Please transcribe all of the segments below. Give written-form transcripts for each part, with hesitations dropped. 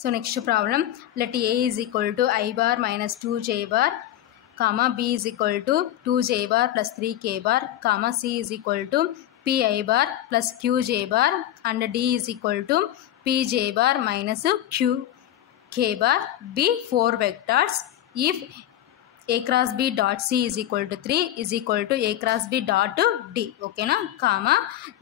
So next problem, let A is equal to I bar minus 2j bar, comma B is equal to 2j bar plus 3k bar, comma C is equal to Pi bar plus qj bar, and D is equal to Pj bar minus qk bar be 4 vectors if A cross B dot C is equal to 3 is equal to A cross B dot D, okay na, comma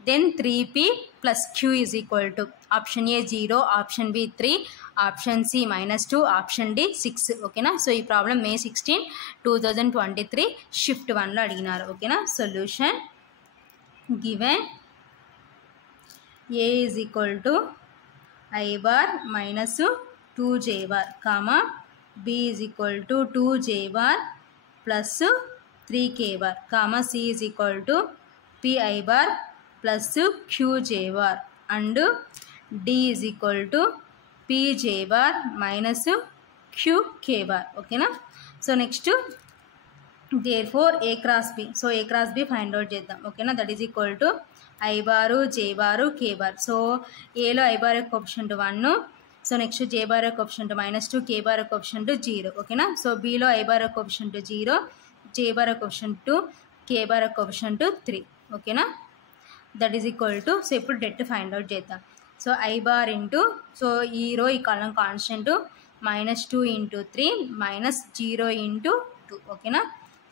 then 3p plus q is equal to option A 0, option B 3, option C minus 2, option D 6, okay na. So ఈ problem May 16, 2023 shift 1లో అడిగినారు, ఓకేనా. Solution given A is equal to I bar minus 2j bar, comma B is equal to 2j bar plus 3k bar, comma C is equal to Pi bar plus qj bar, and D is equal to Pj bar minus qk bar, okay na. So next therefore A cross B, so A cross B find out చేద్దాం, okay na. That is equal to I bar, j bar, k bar. So A లో I bar యొక్క coefficient 1, so next j bar యొక్క coefficient -2, k bar యొక్క coefficient 0, ఓకేనా. So B లో I bar యొక్క coefficient 0, j bar యొక్క coefficient 2, k bar యొక్క coefficient 3, ఓకేనా. That is equal to, so ఇప్పుడు డెట్ ఫైండ్ అవుట్ చేద్దాం. So I bar into, so ఈ రో ఈ కాలం కాన్స్టెంట్ -2 ఇంటూ 3 -0 ఇంటూ 2, ఓకేనా.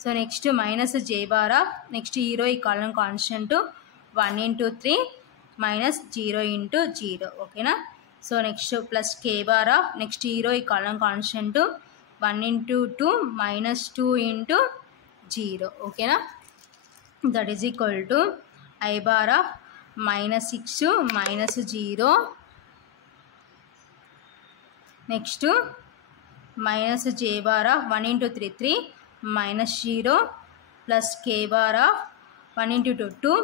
So next minus j bar of, next ఈ రో ఈ కాలం కాన్స్టెంట్ 1 ఇంటూ 3 -0 ఇంటూ 0, ఓకేనా. So next plus k bar of, next ఈ రో ఈ కాలం కాన్స్టెంట్ 1 ఇంటూ 2 -2 ఇంటూ 0, ఓకేనా. That is equal to I bar of -6 -0, next minus j bar of 1 into 3 3 -0 plus k bar of 1 into 2 2,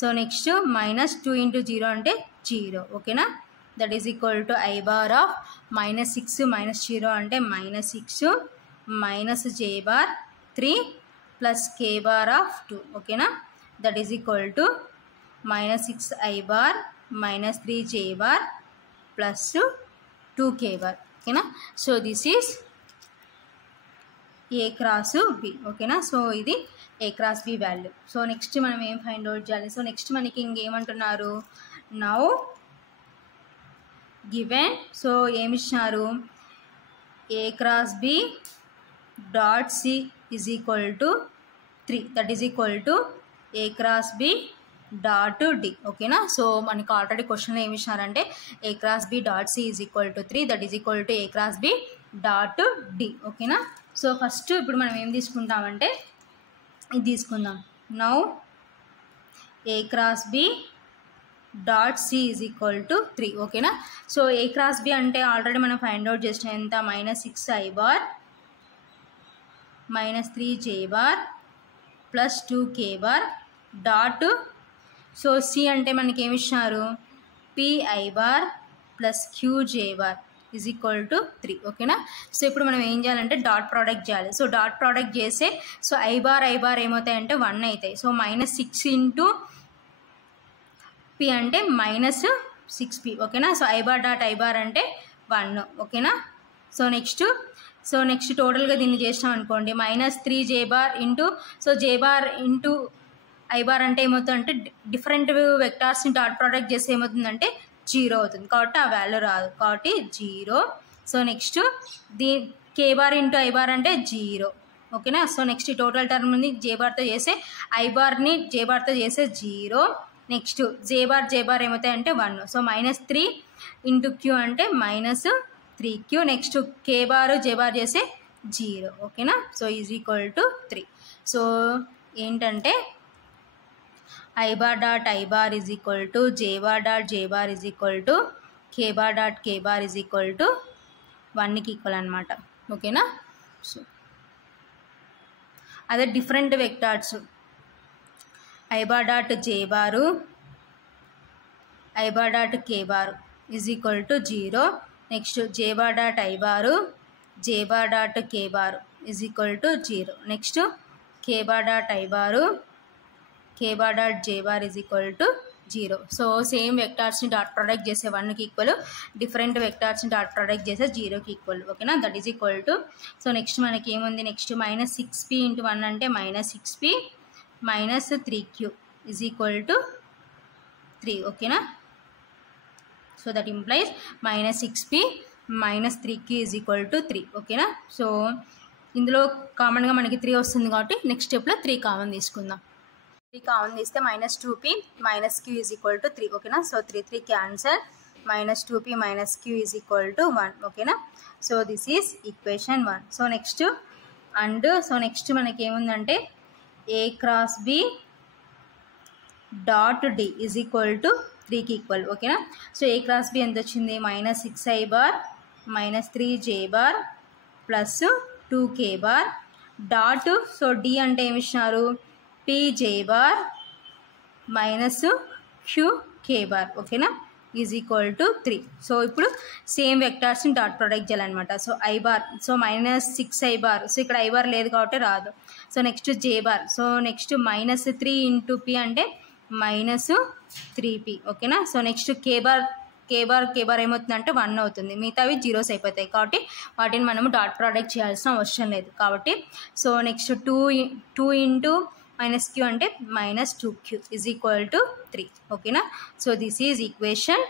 so next -2 into 0 అంటే 0, ఓకేనా. That is equal to I bar of -6 -0 అంటే -6 minus j bar 3 plus k bar of 2, ఓకేనా. That is equal to -6 I bar -3 j bar plus 2k bar, ఓకేనా. So this is A cross B, ఓకేనా. So ఇది A cross B value. So next మనం ఏం find out చేయాలి, so next మనకి ఇంకేమంటున్నారు, now given, so ఏమి ఇచ్చినారు, A cross B dot C is equal to 3, that is equal to A cross B dot D, ఓకేనా. So మనకి already క్వశ్చన్లో ఏమి ఇచ్చినారంటే A cross B dot C is equal to 3, that is equal to A cross B dot D, ఓకేనా. So first ఇప్పుడు మనం ఏం తీసుకుంటామంటే ఇది తీసుకుందాం. Now A cross B dot C is equal to 3, ఓకేనా. సో A క్రాస్ B అంటే already మనం find out చేసిన ఎంత, -6 I bar -3 j bar plus 2k bar dot, so C అంటే మనకి ఏమి ఇచ్చినారు, Pi bar plus qj bar is equal to 3, ఓకేనా. సో ఇప్పుడు మనం ఏం చేయాలంటే డాట్ ప్రోడక్ట్ చేయాలి. సో డాట్ ప్రోడక్ట్ చేస్తే సో I bar ఏమవుతాయంటే 1 అవుతాయి. సో -6 ఇంటూ P అంటే -6p, ఓకేనా. So I bar dot I bar అంటే 1, ఓకేనా. సో నెక్స్ట్ టోటల్గా దీన్ని చేసినాం అనుకోండి, -3 j bar into, so j bar into I bar అంటే ఏమవుతుందంటే డిఫరెంట్ వెక్టార్స్ని డాట్ ప్రోడక్ట్ చేస్తే ఏమవుతుందంటే 0 అవుతుంది, కాబట్టి ఆ వాల్యూ రాదు, కాబట్టి 0. So next k bar into I bar అంటే 0, ఓకేనా. సో నెక్స్ట్ టోటల్ టర్మ్ని j barతో చేస్తే I barని j barతో చేస్తే 0, next j bar ఏమవుతాయంటే 1, so -3 into q అంటే -3q, next k bar j bar చేస్తే 0, ఓకేనా. So is equal to 3. So ఏంటంటే I bar dot I bar is equal to j bar dot j bar is equal to k bar dot k bar is equal to 1కి equal అనమాట, ఓకేనా. So అదే different vectors I bar dot j bar I bar dot k bar is equal to 0, next j bar dot I bar j bar dot k bar is equal to 0, next k bar dot I bar k bar dot j bar is equal to 0. So same వెక్టార్స్ని dot product చేసే 1కి equal, different వెక్టార్స్ని dot product చేసే 0కి equal. ఓకేనా, that is equal to. So next మనకి ఏముంది, next -6p × 1 అంటే -6p - 3q is equal to 3. ఓకేనా, so that implies -6p - 3q is equal to 3. ఓకేనా, సో ఇందులో కామన్గా మనకి 3 వస్తుంది కాబట్టి నెక్స్ట్ స్టెప్లో 3 కామన్ తీసుకుందాం. 3 కామన్ తీస్తే -2p - q is equal to 3. ఓకేనా, so 3 cancel, -2p - q is equal to 1. ఓకేనా, so this is equation 1. So next మనకి ఏముందంటే a × b dot d is equal to 3కి ఈక్వల్. ఓకేనా, సో a × b ఎంత వచ్చింది, -6i bar -3j bar plus 2k bar dot. So d అంటే ఏమి ఇచ్చినారు, pj బార్ -qk బార్. ఓకేనా, ఈజ్ ఈక్వల్ టు 3. సో ఇప్పుడు సేమ్ వెక్టార్స్ని డాట్ ప్రొడక్ట్ చేయాలన్నమాట. So i bar, so -6i bar, so ఇక్కడ i బార్ లేదు కాబట్టి రాదు. So next j bar, so next -3 × p అంటే -3p. ఓకేనా, సో నెక్స్ట్ k బార్ ఏమవుతుందంటే 1 అవుతుంది, మిగతావి జీరోస్ అయిపోతాయి కాబట్టి వాటిని మనము డాట్ ప్రోడక్ట్ చేయాల్సిన అవసరం లేదు కాబట్టి. సో నెక్స్ట్ 2 × -q అంటే -2q ఈజ్ ఈక్వల్ టు 3. ఓకేనా, so this is equation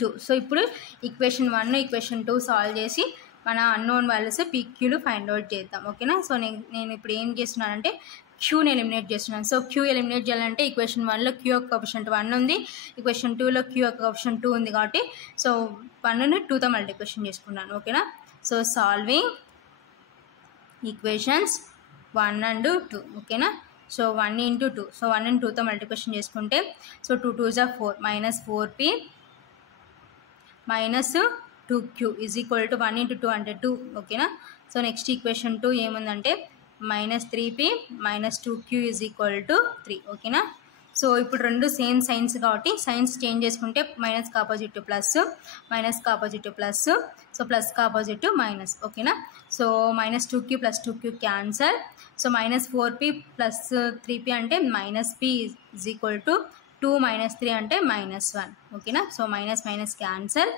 2. So ఇప్పుడు ఈక్వేషన్ 1 ఈక్వేషన్ 2 సాల్వ్ చేసి మన అన్నోన్ వాల్యూస్ pqలు ఫైండ్ అవుట్ చేద్దాం. ఓకేనా, సో నేను ఇప్పుడు ఏం చేస్తున్నానంటే క్యూని ఎలిమినేట్ చేస్తున్నాను. సో క్యూ ఎలిమినేట్ చేయాలంటే ఈక్వేషన్ 1లో క్యూ యొక్క కోఎఫిషియంట్ 1 ఉంది, ఈక్వేషన్ 2లో క్యూ యొక్క కోఎఫిషియంట్ 2 ఉంది కాబట్టి సో 1ని 2తో మల్టిప్లికేషన్ చేసుకున్నాను. ఓకేనా, సో సాల్వింగ్ ఈక్వేషన్స్ 1 and 2. ఓకేనా, సో 1 × 2, సో 1ని 2తో మల్టిప్లికేషన్ చేసుకుంటే so 2 × 2 = 4 -4p - 2q is equal to 1 × 2 అంటే 2. ఓకేనా, సో నెక్స్ట్ ఈక్వేషన్ 2 ఏముందంటే -3p - 2q is equal to 3. ఓకేనా, సో ఇప్పుడు రెండు సేమ్ సైన్స్ కాబట్టి సైన్స్ చేంజ్ చేసుకుంటే మైనస్కి ఆపోజిట్ ప్లస్, మైనస్కి ఆపోజిట్ ప్లస్, సో ప్లస్కి ఆపోజిట్ మైనస్. ఓకేనా, so -2q + 2q cancel, so -4p + 3p అంటే -p ఈజ్ ఈక్వల్ టు 2 - 3 అంటే -1. ఓకేనా, so minus cancel,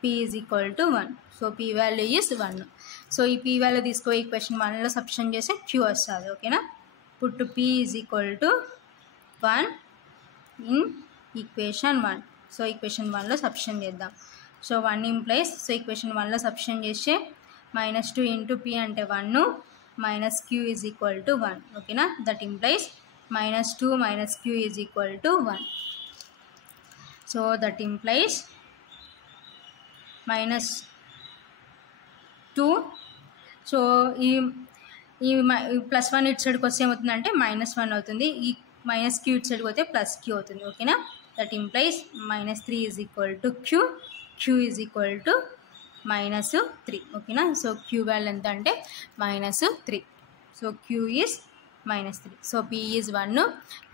p is equal to 1. So p value is 1. So ఈ p value తీసుకో equation 1లో substitute చేస్తే q వస్తుంది. ఓకేనా, put p is equal to 1 in equation 1. So equation 1లో సబ్స్టిట్యూట్ చేద్దాం. సో 1 ఇంప్లైస్, సో ఈక్వేషన్ 1లో substitute చేస్తే -2 × p అంటే 1 - q ఈజ్ ఈక్వల్ టు 1. ఓకేనా, that implies -2 - q is equal to 1. So that implies -2. So ఈ +1 ఇటు సైడ్కి వస్తే ఏమవుతుందంటే -1 అవుతుంది, ఈ -q ఇటు సైడ్కి పోతే +q అవుతుంది. ఓకేనా, that implies -3 is equal to q is equal to -3. ఓకేనా, సో q వాల్యూ ఎంత అంటే -3. So q is -3. So p is 1,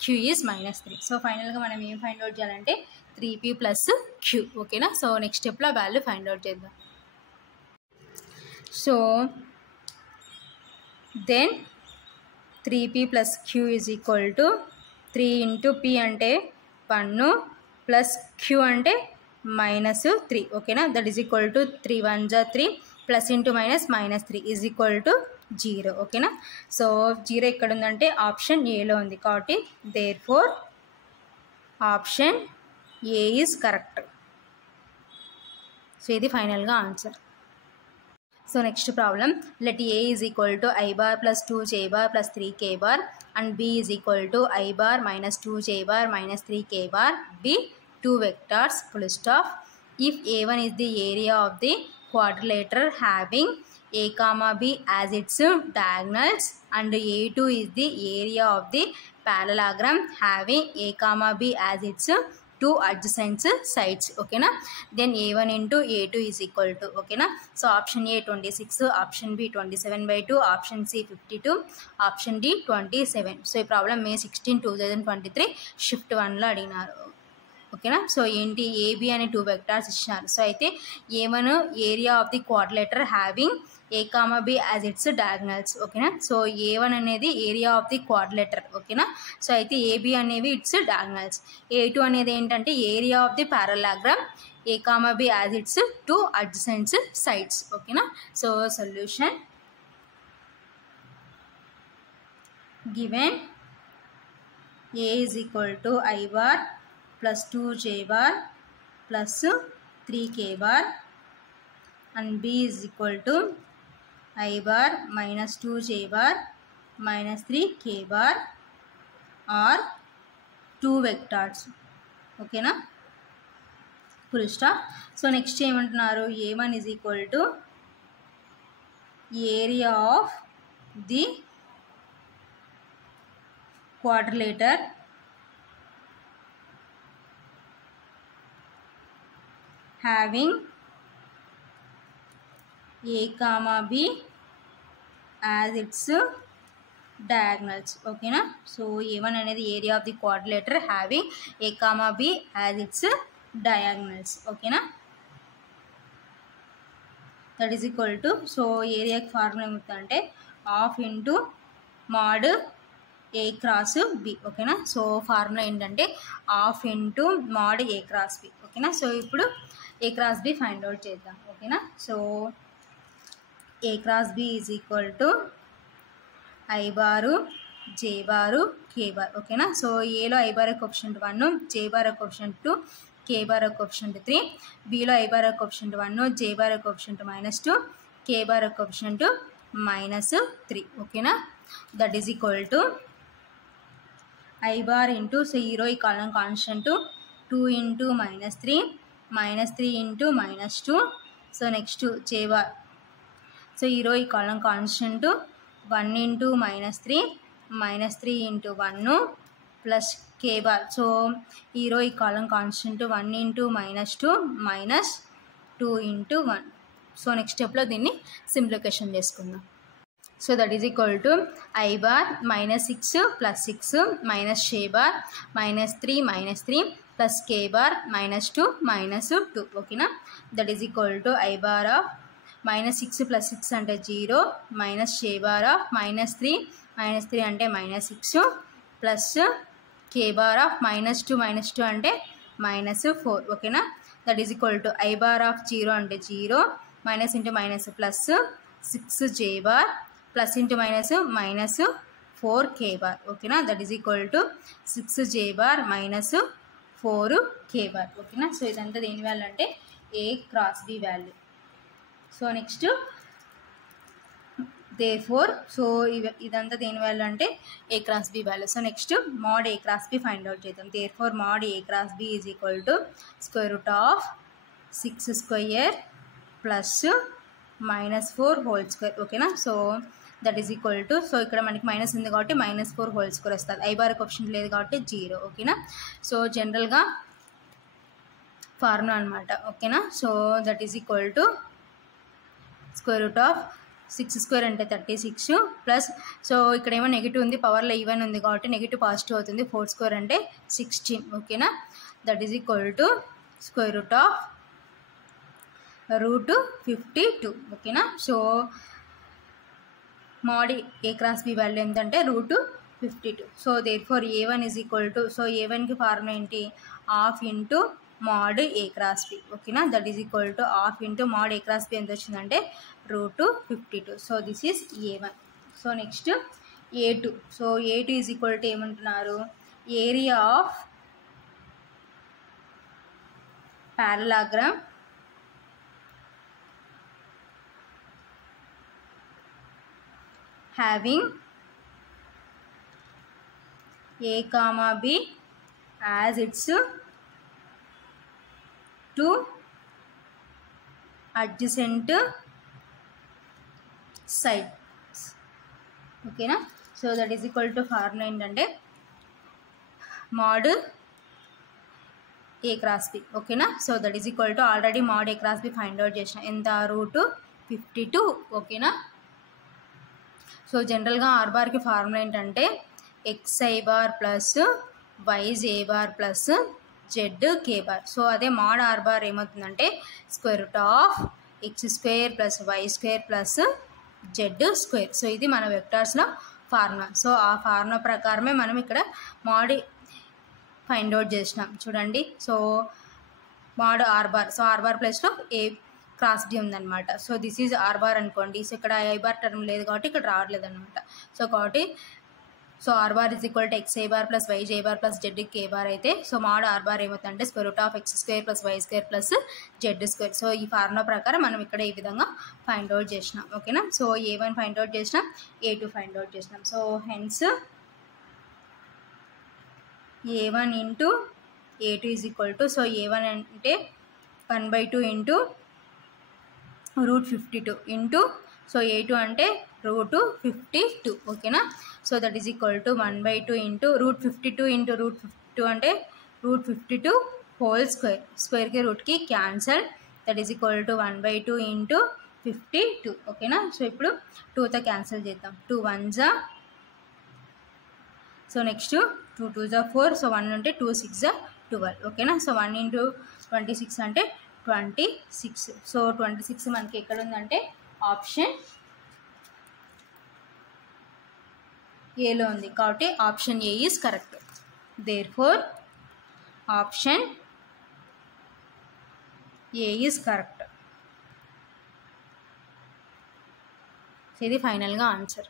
q is -3. So ఫైనల్గా మనం ఏం ఫైండ్ అవుట్ చేయాలంటే 3p + q. ఓకేనా, సో నెక్స్ట్ స్టెప్లో వాల్యూ ఫైండ్ అవుట్ చేద్దాం. So then 3p + q is equal to 3 × p అంటే 1 + q అంటే -3. ఓకేనా, that is equal to 3 × 1 = 3 +× -3 is equal to 0. ఓకేనా, సో 0 ఎక్కడ ఉందంటే ఆప్షన్ ఏలో ఉంది కాబట్టి therefore option A is correct. So ఇది ఫైనల్గా answer. So next problem, let a is equal to i bar + 2j bar + 3k bar and b is equal to i bar - 2j bar - 3k bar be 2 vectors full stop. If a1 is the area of the quadrilateral having a comma b as its diagonals and a2 is the area of the parallelogram having a comma b as its 2 adjacent sides. ఓకేనా, then a1 × a2 is equal to. ఓకేనా, so option A 26, option B 27/2, option C 52, option D 27. So ఈ problem May 16, 2023 shift 1లో అడిగినారు. ఓకేనా. So ఏంటి AB అనే 2 vectors ఇచ్చినారు. So అయితే A1 area of the quadrilateral having A, B as its diagonals. ఓకేనా. సో A1 అనేది ఏరియా ఆఫ్ ది క్వాడ్రిలేటర్. ఓకేనా. సో అయితే AB అనేవి ఇట్స్ డయాగ్నల్స్. A2 అనేది ఏంటంటే area of the parallelogram A, B as its 2 adjacent sides. ఓకేనా. So solution given A is equal to I bar plus 2J bar plus 3K bar and B is equal to I bar minus 2J bar minus 3K bar are 2 vectors. ఓకేనా. Full stop. So next ఏమంటున్నారు, A1 is equal to area of the quadrilateral having A, B as its diagonals. ఓకేనా. So A1 అనేది area of the quadrilateral having A, B as its diagonals. ఓకేనా. That is equal to, so ఏరియాకి formula ఏమవుతుందంటే half into mod A cross B. ఓకేనా. So formula ఏంటంటే half into mod A cross B. ఓకేనా. So ఇప్పుడు A cross B find out చేద్దాం. ఓకేనా. So A cross B is equal to I bar J bar K bar. ఓకేనా. So ఏలో I bar coefficient 1, J bar coefficient 2, K bar coefficient 3, Bలో I bar coefficient 1, J bar coefficient -2, K bar coefficient -3. ఓకేనా. That is equal to I bar into, so ఈరో ఈ column constant 2 into -3 -3 into -2. So next J bar, so ఈరో ఈ column constant 1 into -3 -3 into 1 plus K bar, so ఈరో ఈ column constant 1 into -2 -2 into 1. So next స్టెప్లో దీన్ని simplification చేసుకుందాం. So that is equal to I bar -6 plus 6 minus J bar -3 plus K bar -2 -2. ఓకేనా. That is equal to I bar of -6 plus 6 అంటే 0 minus J bar of -3 అంటే -6 plus K bar of -2 అంటే -4. ఓకేనా. That is equal to I bar of 0 అంటే 0 minus into minus plus 6J bar plus into minus -4K bar. ఓకేనా. That is equal to 6J bar -4K bar. ఓకేనా. So ఇదంతా దేని value అంటే A cross B value. So next therefore, so ఇదంతా దేని value అంటే A cross B value. So next mod A cross B find out చేద్దాం. Therefore mod A cross B is equal to square root of 6 square plus -4 whole square. ఓకేనా. So that is equal to, so ఇక్కడ మనకి minus ఉంది కాబట్టి -4 whole square వస్తుంది. I bar coefficient లేదు కాబట్టి 0. ఓకేనా. సో జనరల్గా ఫార్ములా అనమాట. ఓకేనా. So that is equal to square root of 6 square అంటే 36 ప్లస్, సో ఇక్కడ ఏమో నెగిటివ్ ఉంది, పవర్లో ఈవెన్ ఉంది కాబట్టి నెగిటివ్ పాజిటివ్ అవుతుంది, 4 స్క్వేర్ అంటే 16. ఓకేనా. That is equal to square root of √52. ఓకేనా. So mod A cross B value ఎంతంటే √52. So therefore A1 is equal to, so A1కి ఫార్ములా ఏంటి half into mod A cross B. ఓకేనా. That is equal to half into mod A cross B ఎంత వచ్చిందంటే √52. So this is A1. So next A2. So A2 is equal to ఏమంటున్నారు, area of parallelogram having A, B as its 2 adjacent sides. ఓకేనా. So that is equal to formula ఏంటంటే mod A cross B. ఓకేనా. So that is equal to already mod A cross B find out చేసిన ఎంత √52. ఓకేనా. So జనరల్గా r బార్కి formula ఏంటంటే XI bar plus YJ bar plus Z కే bar. So అదే mod are bar ఏమవుతుందంటే square root of X square plus why square plus Z square. So ఇది మన వెక్టార్స్లో ఫార్ములా. సో ఆ ఫార్ములా ప్రకారమే మనం ఇక్కడ మాడ్ ఫైండ్ అవుట్ చేసినాం చూడండి. So mod are bar, so R bar ప్లస్లో ఏ క్రాస్ డి ఉందన్నమాట. So this is R bar అనుకోండి. సో ఇక్కడ ఐ బార్ టర్మ్ లేదు కాబట్టి ఇక్కడ రావట్లేదు అనమాట. సో కాబట్టి so R bar is equal to X A bar plus Y J bar plus Z K bar అయితే సో మాడ్ ఆర్ బార్ ఏమవుతుందంటే square root of X square plus why square plus Z square. So ఈ formula ప్రకారం మనం ఇక్కడ ఈ విధంగా find out చేసినాం. ఓకేనా. సో ఏ1 ఫైండ్ అవుట్ చేసినాం, ఏ2 ఫైండ్ అవుట్ చేసినాం. So hence a1 into a2 is equal to, so a1 అంటే 1/2 ఇంటూ √52 ఇంటూ సో a2 అంటే √52. ఓకేనా. So that is equal to 1/2 into √52 into √52 అంటే √52 హోల్ స్క్వేర్. స్క్వేర్కి రూట్కి cancel. That is equal to 1/2 into 52. ఓకేనా. So ఇప్పుడు 2తో క్యాన్సల్ చేద్దాం. 2 1s. So next 2 2s 4. So 1 ఉంటే 2 6 12. ఓకేనా. సో 1 ఇంటూ 26 అంటే 26. సో 26 మనకి ఎక్కడ ఉందంటే ఆప్షన్ ఏలో ఉంది కాబట్టి option A is correct. Therefore option A is correct. ఇది ఫైనల్గా ఆన్సర్.